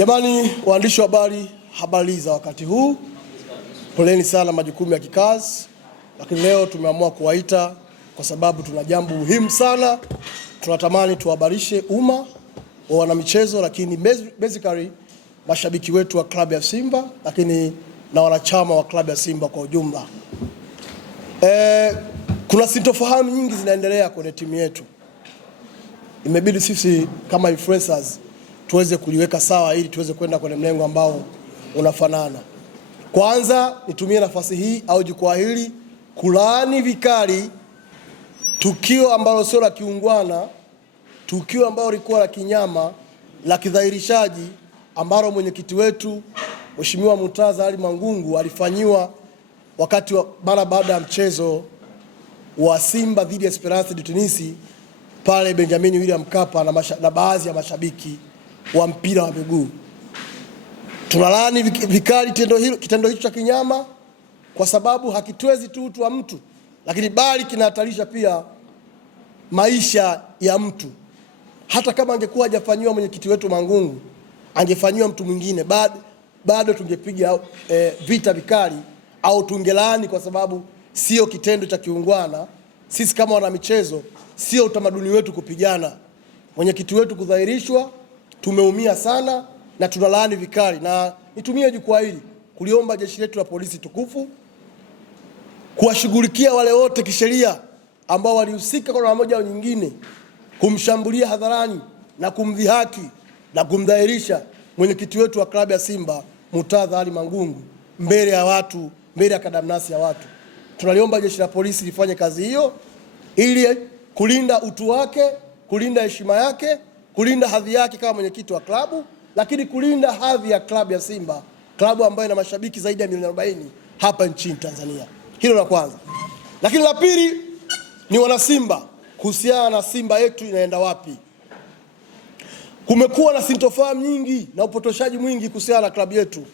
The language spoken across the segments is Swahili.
Jamani waandishi wa habari za wakati huu, poleni sana majukumu ya kikazi, lakini leo tumeamua kuwaita kwa sababu tuna jambo muhimu sana. Tunatamani tuhabarishe umma wa wanamichezo, lakini basically mashabiki wetu wa klabu ya Simba, lakini na wanachama wa klabu ya Simba kwa ujumla. Kuna sintofahamu nyingi zinaendelea kwenye timu yetu. Imebidi sisi kama influencers tuweze kuliweka sawa ili tuweze kwenda kwenye mlengo ambao unafanana. Kwanza nitumie nafasi hii au jukwaa hili kulaani vikali tukio ambalo sio la kiungwana, tukio ambalo lilikuwa la kinyama, la kidhairishaji ambalo mwenyekiti wetu Mheshimiwa Murtaza Ali Mangungu alifanyiwa wakati mara baada ya mchezo wa Simba dhidi ya Esperance de Tunis pale Benjamin William Mkapa na baadhi ya mashabiki wa mpira wa miguu. Tunalaani vikali kitendo hicho cha kinyama kwa sababu hakitwezi tu utu wa mtu, lakini bali kinahatarisha pia maisha ya mtu. Hata kama angekuwa hajafanyiwa mwenyekiti wetu Mangungu, angefanyiwa mtu mwingine, bado tungepiga vita vikali au tungelaani, kwa sababu sio kitendo cha kiungwana. Sisi kama wana michezo sio utamaduni wetu kupigana. Mwenyekiti wetu kudhairishwa, tumeumia sana na tunalaani vikali, na nitumie jukwaa hili kuliomba jeshi letu la polisi tukufu kuwashughulikia wale wote kisheria ambao walihusika kwa namna moja au nyingine kumshambulia hadharani na kumdhihaki na kumdhairisha mwenyekiti wetu wa klabu ya Simba Murtaza Ali Mangungu mbele ya watu, mbele ya kadamnasi ya watu. Tunaliomba jeshi la polisi lifanye kazi hiyo ili kulinda utu wake, kulinda heshima yake, kulinda hadhi yake kama mwenyekiti wa klabu, lakini kulinda hadhi ya klabu ya Simba, klabu ambayo ina mashabiki zaidi ya milioni 40 hapa nchini Tanzania. Hilo la kwanza. Lakini la pili ni wana Simba, kuhusiana na Simba yetu inaenda wapi. Kumekuwa na sintofahamu nyingi na upotoshaji mwingi kuhusiana na klabu yetu.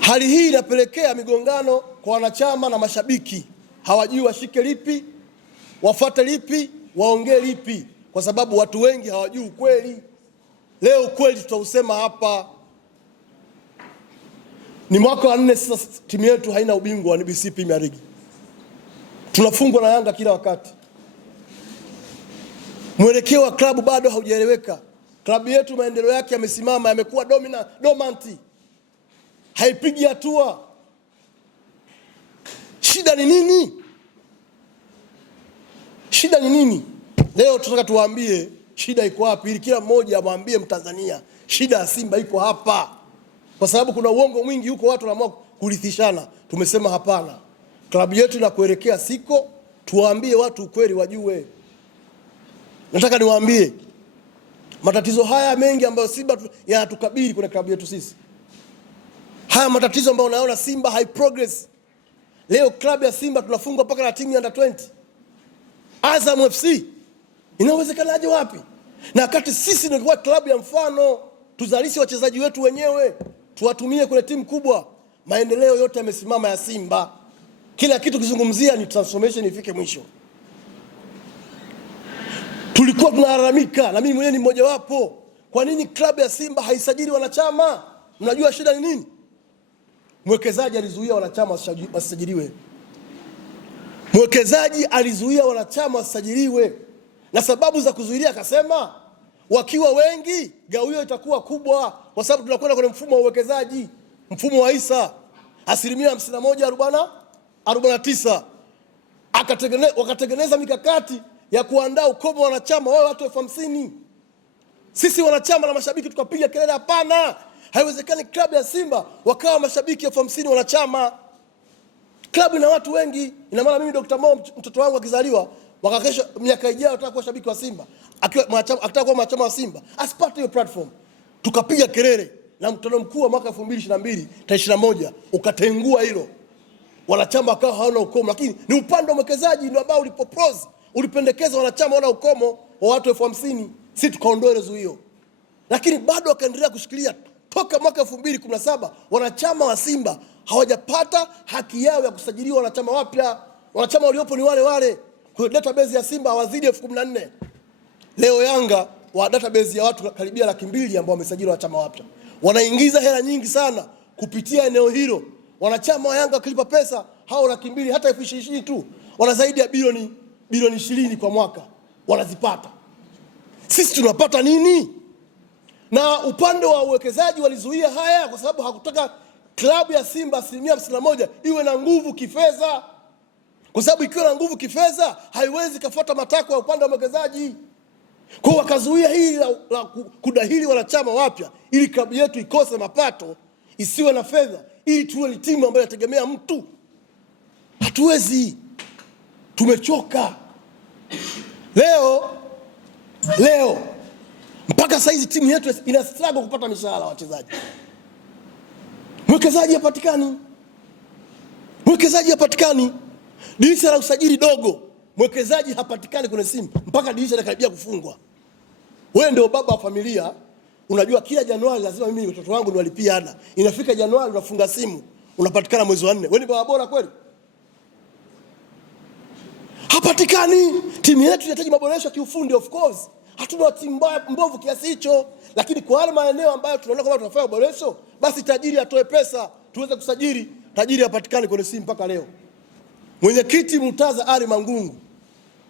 Hali hii inapelekea migongano kwa wanachama na mashabiki. Hawajui washike lipi, wafuate lipi, waongee lipi, kwa sababu watu wengi hawajui ukweli. Leo ukweli tutausema hapa. Ni mwaka wa 4 sasa timu yetu haina ubingwa wa NBC Premier League. Tunafungwa na Yanga kila wakati. Mwelekeo wa klabu bado haujaeleweka. Klabu yetu maendeleo yake yamesimama, yamekuwa dormant. Haipigi hatua. Shida ni nini? Shida ni nini? Leo tunataka tuwaambie shida iko wapi, ili kila mmoja amwambie Mtanzania shida ya Simba iko hapa. Kwa sababu kuna uongo mwingi huko, watu wanaamua kurithishana. Tumesema hapana. Klabu yetu inakuelekea siko, tuwaambie watu ukweli wajue. Nataka niwaambie matatizo haya mengi ambayo Simba yanatukabili kwenye klabu yetu sisi. Haya matatizo ambayo unaona Simba high progress. Leo klabu ya Simba tunafungwa mpaka na timu ya under 20. Azam FC. Inawezekanaje wapi? Na wakati sisi ndio kwa klabu ya mfano, tuzalishe wachezaji wetu wenyewe, tuwatumie kwenye timu kubwa. Maendeleo yote yamesimama ya Simba. Kila kitu kizungumzia ni transformation ifike mwisho. Tulikuwa tunalalamika, na mimi mwenyewe ni mmoja wapo, kwa nini klabu ya Simba haisajili wanachama? Mnajua shida ni nini? Mwekezaji alizuia wanachama wasajiliwe. Mwekezaji alizuia wanachama wasajiliwe. Na sababu za kuzuilia akasema wakiwa wengi gawio itakuwa kubwa, kwa sababu tunakwenda kwenye mfumo wa uwekezaji, mfumo wa hisa, 51% 49. Wakatengeneza mikakati ya kuandaa ukomo wa wanachama wao watu 50,000. Sisi wanachama na mashabiki tukapiga kelele, hapana, haiwezekani klabu ya Simba wakawa mashabiki 50,000 wanachama. Klabu ina watu wengi. Ina maana mimi Dr. Mo mtoto wangu akizaliwa wakakesha miaka ijayo nataka kuwa shabiki wa Simba, akitaka kuwa mwanachama wa Simba, asipate hiyo platform. Tukapiga kelele na mkutano mkuu wa mwaka 2022 tarehe 21 ukatengua hilo. Wanachama wakawa hawana ukomo, lakini ni upande wa mwekezaji ndio ambao ulipropose, ulipendekeza wanachama wana ukomo wa watu 50,000. Sisi tukaondoa ile zuio. Lakini bado wakaendelea kushikilia toka mwaka 2017 wanachama wa Simba hawajapata haki yao ya kusajiliwa wanachama wapya. Wanachama waliopo ni wale wale. Kwa database ya Simba hawazidi 14,000. Leo Yanga wa database ya watu karibia 200,000 ambao wamesajili wanachama wapya. Wanaingiza hela nyingi sana kupitia eneo hilo. Wanachama wa Yanga wakilipa pesa hao 200,000 hata 20,000 tu wana zaidi ya bilioni 20 kwa mwaka wanazipata. Sisi tunapata nini? Na upande wa uwekezaji walizuia haya kwa sababu hakutaka klabu ya Simba 51% iwe na nguvu kifedha. Kwa sababu ikiwa na nguvu kifedha haiwezi kufuata matakwa ya upande wa uwekezaji. Kwa wakazuia hili la kudahili wanachama wapya ili klabu yetu ikose mapato, isiwe na fedha, ili tuwe ni timu ambayo inategemea mtu. Hatuwezi. Tumechoka. Leo mpaka saizi timu yetu ina struggle kupata mishahara wachezaji. Mwekezaji hapatikani. Dirisha la usajili dogo, mwekezaji hapatikani kwenye Simba mpaka dirisha linakaribia kufungwa. Wewe ndio baba wa familia, unajua kila Januari lazima mimi watoto wangu niwalipie ada. Inafika Januari unafunga simu, unapatikana mwezi wa 4. Wewe ni baba bora kweli? Hapatikani. Timu yetu inahitaji maboresho kiufundi, of course. Hatuna timu mbovu kiasi hicho, lakini kwa wale maeneo ambayo tunaona kama tunafanya maboresho, basi tajiri atoe pesa tuweze kusajili. Tajiri hapatikani kwenye Simba mpaka leo. Mwenyekiti Murtaza Ali Mangungu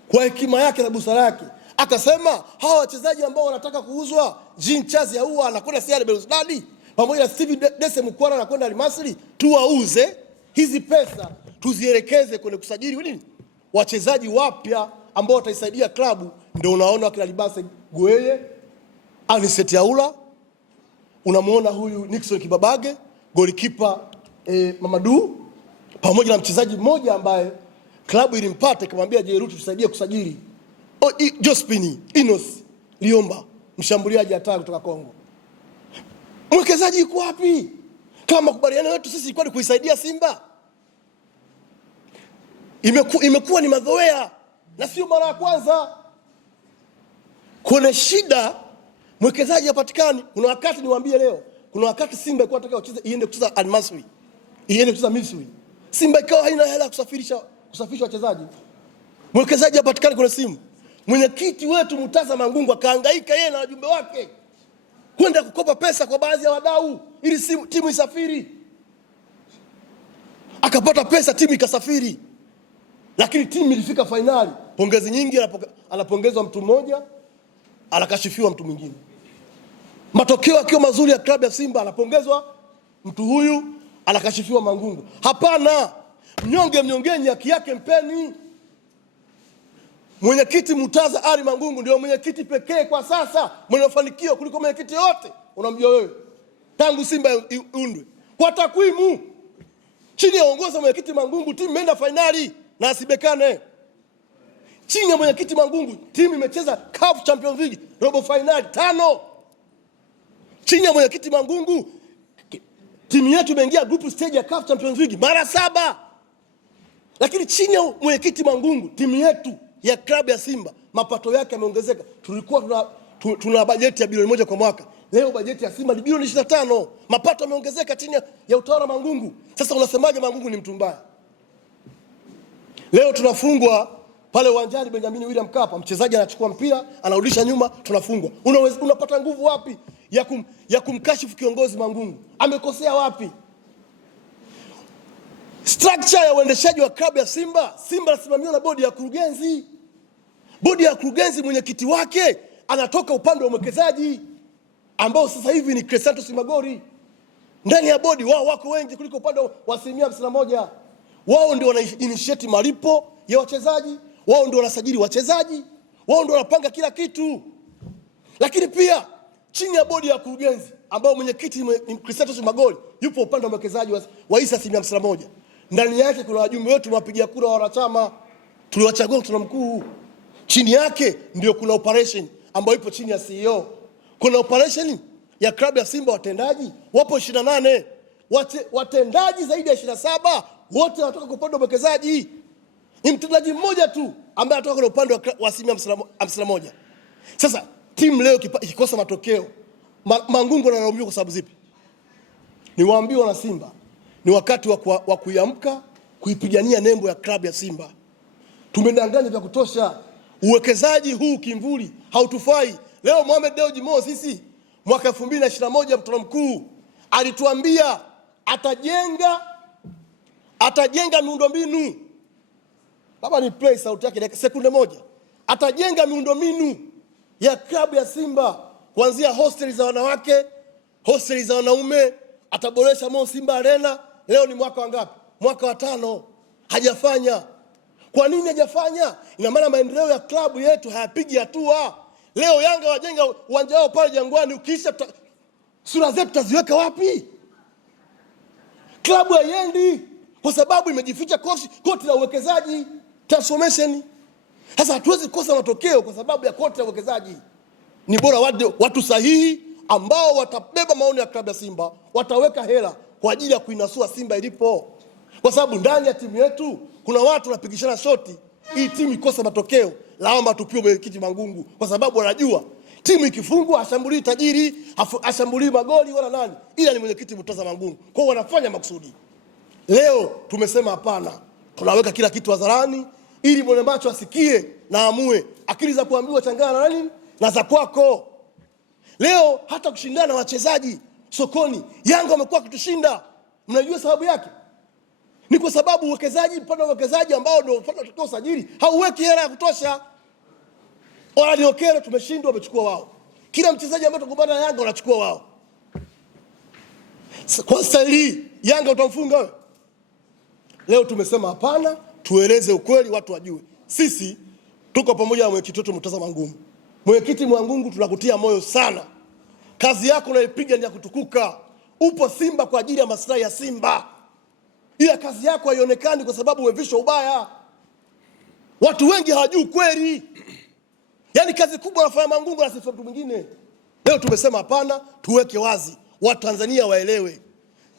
kwa hekima yake na busara yake akasema hawa wachezaji ambao wanataka kuuzwa, Jean Charles Ahoua anakwenda CR Belouizdad pamoja na Steve Dese Mukwala anakwenda Al Masry, tuwauze, hizi pesa tuzielekeze kwenye kusajili nini? Wachezaji wapya ambao wataisaidia klabu. Ndio unaona kila Libase Gueye, Anicet Yaula, unamuona huyu Nixon Kibabage, goalkeeper Mamadou, pamoja na mchezaji mmoja ambaye klabu ilimpata ikamwambia Jeruti tusaidie kusajili, Jospini Inos Liomba, mshambuliaji hatari kutoka Kongo. Mwekezaji yuko wapi? Kama kubaliana wetu sisi ilikuwa ni kuisaidia Simba. Imekuwa ni mazoea na sio mara ya kwanza. Kuna shida, mwekezaji hapatikani. Kuna wakati niwaambie leo, kuna wakati Simba ilikuwa inataka iende kucheza Al Masry, iende kucheza Misri. Simba ikawa haina hela kusafirisha wachezaji. Mwekezaji hapatikani kwenye simu. Mwenyekiti wetu Murtaza Mangungu akahangaika yeye na wajumbe wake kwenda kukopa pesa kwa baadhi ya wadau ili timu isafiri. Akapata pesa, timu ikasafiri. Lakini timu ilifika finali. Pongezi nyingi anapongezwa mtu mmoja, anakashifiwa mtu mwingine. Matokeo yakiwa mazuri ya klabu ya Simba anapongezwa mtu huyu, anakashifiwa Mangungu. Hapana, mnyongeni haki yake mpeni. Mwenyekiti Murtaza Ali Mangungu ndio mwenyekiti pekee kwa sasa mwenye mafanikio kuliko mwenyekiti yote unamjua wewe tangu Simba iundwe. Kwa takwimu, chini ya uongozi wa mwenyekiti Mangungu timu imeenda finali na asibekane. Chini ya mwenyekiti Mangungu timu imecheza CAF Champions League robo finali 5. Chini ya mwenyekiti Mangungu timu yetu imeingia group stage ya CAF Champions League mara 7. Lakini chini ya mwenyekiti Mangungu timu yetu ya klabu ya Simba mapato yake yameongezeka. Tulikuwa tuna bajeti ya bilioni 1 kwa mwaka. Leo bajeti ya Simba ni bilioni 25. Mapato yameongezeka chini ya utawala Mangungu. Sasa unasemaje Mangungu ni mtu mbaya? Leo tunafungwa pale uwanjani Benjamin William Mkapa, mchezaji anachukua mpira, anarudisha nyuma, tunafungwa. Unapata nguvu wapi ya kumkashifu kiongozi Mangungu? Amekosea wapi? Structure ya uendeshaji wa klabu ya Simba inasimamiwa na bodi ya kurugenzi. Bodi ya kurugenzi mwenyekiti wake anatoka upande wa mwekezaji ambao sasa hivi ni Crescento Simagori. Ndani ya bodi wao wako wengi kuliko upande wa 51%. Wao ndio wana-initiate malipo ya wachezaji, wao ndio wanasajili wachezaji, wao ndio wanapanga kila kitu. Lakini pia chini ya bodi ya kurugenzi ambao mwenyekiti ni Crescento Simagori yupo upande wa mwekezaji wa Isa 51%. Ndani yake kuna wajumbe wetu wapigia kura wa wanachama tuliwachagua, tuna mkuu. Chini yake ndio kuna operation ambayo ipo chini ya CEO. Kuna operation ya klabu ya Simba watendaji wapo 28. Watendaji zaidi ya 27 wote wanatoka kwa upande wa mwekezaji. Ni mtendaji mmoja tu ambaye anatoka kwa upande wa 51%. Sasa timu leo ikikosa matokeo, Mangungu analaumiwa kwa sababu zipi? Niwaambie wana Simba, ni wakati wa kuiamka, kuipigania nembo ya klabu ya Simba. Tumedanganya vya kutosha. Uwekezaji huu kimvuli hautufai. Leo Mohamed Dewji Mo sisi mwaka 2021 mkutano mkuu alituambia atajenga miundombinu. Baba ni play sauti yake sekunde moja. Atajenga miundombinu ya klabu ya Simba kuanzia hosteli za wanawake, hosteli za wanaume, ataboresha Mo Simba Arena. Leo ni mwaka wangapi? Mwaka wa 5. Hajafanya. Kwa nini hajafanya? Ina maana maendeleo ya klabu yetu hayapigi hatua. Leo Yanga wajenga uwanja wao pale Jangwani, ukiisha sura zetu taziweka wapi? Klabu haiendi kwa sababu imejificha koti la uwekezaji, transformation. Sasa hatuwezi kukosa matokeo kwa sababu ya koti la uwekezaji. Ni bora watu sahihi ambao watabeba maono ya klabu ya Simba, wataweka hela kwa ajili ya kuinasua Simba ilipo. Kwa sababu ndani ya timu yetu kuna watu wanapigishana shoti, hii timu ikosa matokeo, laomba tupio mwenyekiti Mangungu, kwa sababu wanajua timu ikifungwa hashambulii tajiri, hashambulii magoli wala nani, ila ni mwenyekiti Murtaza Mangungu. Kwa hiyo wanafanya makusudi. Leo tumesema hapana, tunaweka kila kitu hadharani ili mwenye macho asikie na amue. Akili za kuambiwa changana na nani na za kwako. Leo hata kushindana na wachezaji sokoni, Yanga wamekuwa kutushinda. Mnajua sababu yake? Ni kwa sababu uwekezaji, mfano uwekezaji ambao ndio mfano tukao usajili, hauweki hela ya kutosha. Wala Okero tumeshindwa, wamechukua wao. Kila mchezaji ambaye tukumbana na Yanga wanachukua wao. Kwa staili Yanga utamfunga wewe? Leo tumesema hapana, tueleze ukweli, watu wajue. Sisi tuko pamoja na mwenyekiti wetu Murtaza Mangungu. Mwenyekiti Mangungu, tunakutia moyo sana. Kazi yako unaipiga ni ya kutukuka. Upo Simba kwa ajili ya maslahi ya Simba. Ila kazi yako haionekani kwa sababu umevishwa ubaya. Watu wengi hawajui kweli. Yaani kazi kubwa anafanya Mangungu na sifa mtu mwingine. Leo tumesema hapana, tuweke wazi. Watu Tanzania waelewe.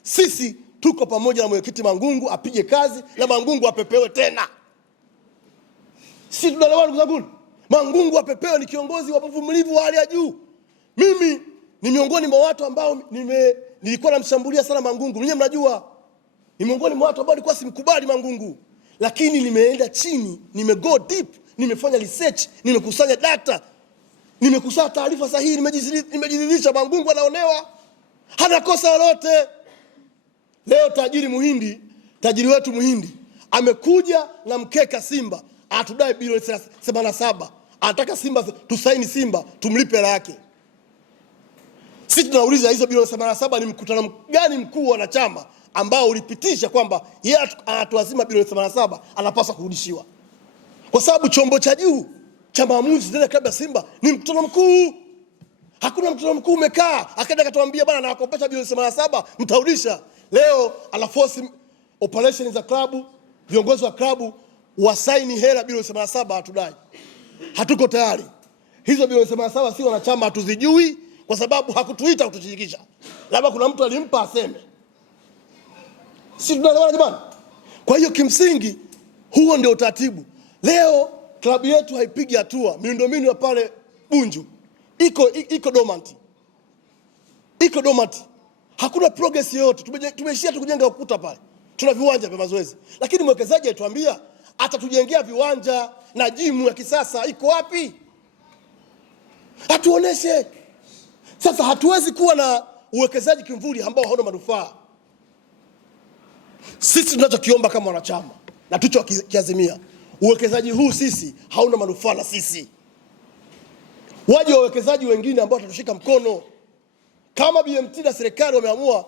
Sisi tuko pamoja na mwenyekiti Mangungu, apige kazi na Mangungu apepewe tena. Sisi tunalewana ndugu zangu. Mangungu apepewe, ni kiongozi wa uvumilivu wa hali ya juu. Mimi ni miongoni mwa watu ambao nilikuwa namshambulia sana Mangungu. Ninyi mnajua. Ni miongoni mwa watu ambao nilikuwa simkubali Mangungu. Lakini nimeenda chini, go deep, nimefanya research, nimekusanya data, nimekusanya taarifa sahihi, nimejiridhisha Mangungu anaonewa. Hana kosa lolote. Leo tajiri wetu Muhindi amekuja na mkeka Simba, atudai bilioni 87. Anataka Simba tusaini Simba, tumlipe hela yake. Sisi tunauliza hizo bilioni 87 ni mkutano gani mkuu wa wanachama ambao ulipitisha kwamba yeye anatuazima bilioni 87 anapaswa kurudishiwa? Kwa sababu chombo cha juu cha maamuzi ndani ya klabu ya Simba ni mkutano mkuu. Hakuna mkutano mkuu umekaa akaenda akatuambia bana nawakopesha bilioni 87 mtarudisha. Leo anaforce operation za klabu, viongozi wa klabu wasaini hela bilioni 87 hatudai. Hatuko tayari. Hizo bilioni 87 si wanachama hatuzijui kwa sababu hakutuita kutushirikisha. Labda kuna mtu alimpa aseme. Sisi tunaelewana jamani? Kwa hiyo kimsingi huo ndio utaratibu. Leo klabu yetu haipigi hatua. Miundombinu ya pale Bunju iko dormant. Iko dormant. Hakuna progress yoyote. Tumeishia tu kujenga ukuta pale. Tuna viwanja vya mazoezi. Lakini mwekezaji alituambia atatujengea viwanja na jimu ya kisasa. Iko wapi? Atuoneshe. Sasa hatuwezi kuwa na uwekezaji kimvuli ambao hauna manufaa. Sisi tunachokiomba kama wanachama na tulichokiazimia, uwekezaji huu sisi hauna manufaa na sisi. Waje wawekezaji wengine ambao watatushika mkono. Kama BMT na serikali wameamua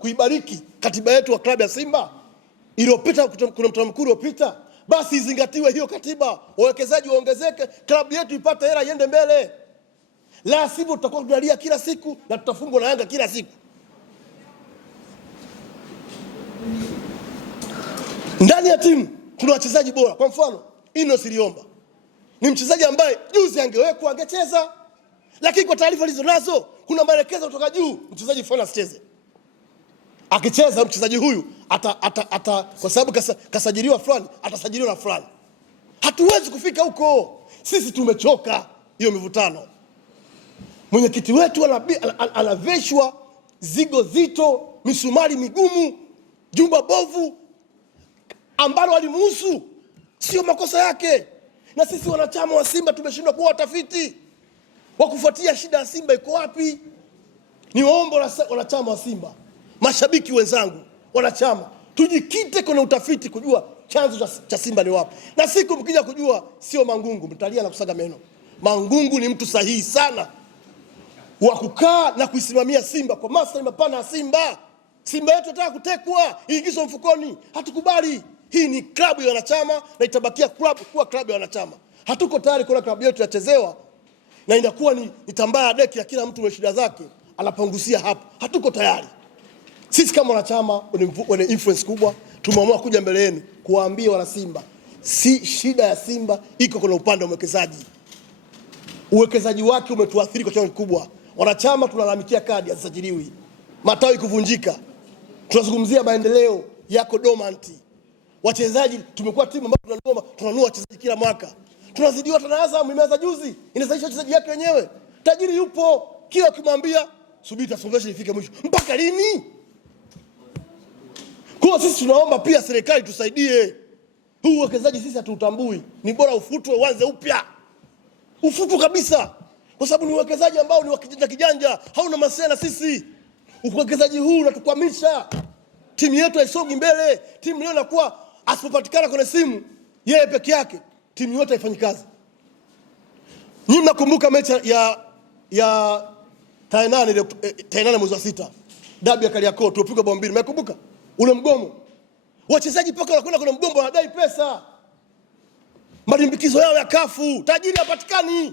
kuibariki katiba yetu wa klabu ya Simba iliyopita, kuna mkutano mkuu uliopita, basi izingatiwe hiyo katiba, wawekezaji waongezeke, klabu yetu ipate hela iende mbele. La sivyo tutakuwa tunalia kila siku na tutafungwa na Yanga kila siku. Ndani ya timu kuna wachezaji bora. Kwa mfano, Ino Siliomba ni mchezaji ambaye juzi angewekwa angecheza. Lakini kwa taarifa hizo nazo kuna maelekezo kutoka juu mchezaji fulani asicheze. Akicheza mchezaji huyu kwa sababu kasajiliwa fulani, atasajiliwa na fulani. Hatuwezi kufika huko. Sisi tumechoka hiyo mivutano. Mwenyekiti wetu anaveshwa zigo zito, misumari migumu, jumba bovu ambalo alimuhusu. Sio makosa yake. Na sisi wanachama wa Simba tumeshindwa kuwa watafiti. wa kufuatia shida ya Simba iko wapi. Ni waombe wanachama wa Simba, mashabiki wenzangu, wanachama, tujikite kwenye utafiti kujua chanzo cha Simba ni wapi. Na siku mkija kujua sio Mangungu, mtalia na kusaga meno. Mangungu ni mtu sahihi sana wa kukaa na kuisimamia Simba kwa maslahi mapana ya Simba. Simba yetu inataka kutekwa, iingizwe mfukoni. Hatukubali. Hii ni klabu ya wanachama na itabakia kuwa klabu ya wanachama. Hatuko tayari kuona klabu yetu yachezewa na inakuwa ni tambaa deki ya kila mtu mwenye shida zake anapangusia hapo. Hatuko tayari. Sisi kama wanachama wenye influence kubwa tumeamua kuja mbele yenu kuwaambia wana Simba, si shida ya Simba iko kwenye upande wa uwekezaji. Uwekezaji wake umetuathiri kwa kiwango kikubwa. Wanachama tunalalamikia kadi hazisajiliwi, matawi kuvunjika. Tunazungumzia maendeleo yako dormant. Wachezaji tumekuwa timu ambayo tunanunua wachezaji kila mwaka. Tunazidiwa na Azam, imeanza juzi, inazalisha wachezaji yake wenyewe. Tajiri yupo, kila ukimwambia subiri tasongesha ifike mwisho. Mpaka lini? Kwa sisi tunaomba pia serikali tusaidie. Huu uwekezaji sisi hatutambui. Ni bora ufutwe, uanze upya. Ufutwe kabisa. Kwa sababu ni uwekezaji ambao ni wa kijanja, hauna maslahi na sisi. Uwekezaji huu unatukwamisha. Timu yetu haisongi mbele. Timu leo inakuwa asipopatikana kwenye simu yeye peke yake, timu yote haifanyi kazi. Nyinyi mnakumbuka mechi ya tarehe 8 mwezi wa 6. Dabi ya Kariakoo tulipigwa bao 2. Mnakumbuka? Ule mgomo. Wachezaji paka wanakwenda kwenye mgomo wanadai pesa. Malimbikizo yao ya kafu, tajiri hapatikani.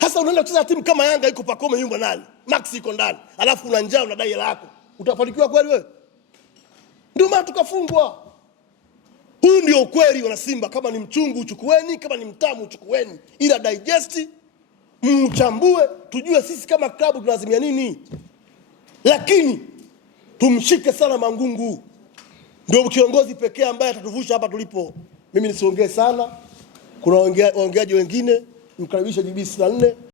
Sasa unaenda kucheza timu kama Yanga iko Pakome yumba nani? Max iko ndani. Alafu una njaa unadai hela yako. Utafanikiwa kweli wewe? Ndio maana tukafungwa. Huu ndio ukweli wana Simba. Kama ni mchungu uchukueni, kama ni mtamu uchukueni. Ila digest, mchambue, tujue sisi kama klabu tunazimia nini. Lakini tumshike sana Mangungu. Ndio kiongozi pekee ambaye atatuvusha hapa tulipo. Mimi nisiongee sana. Kuna waongeaji wengine, mkaribisha JB 64.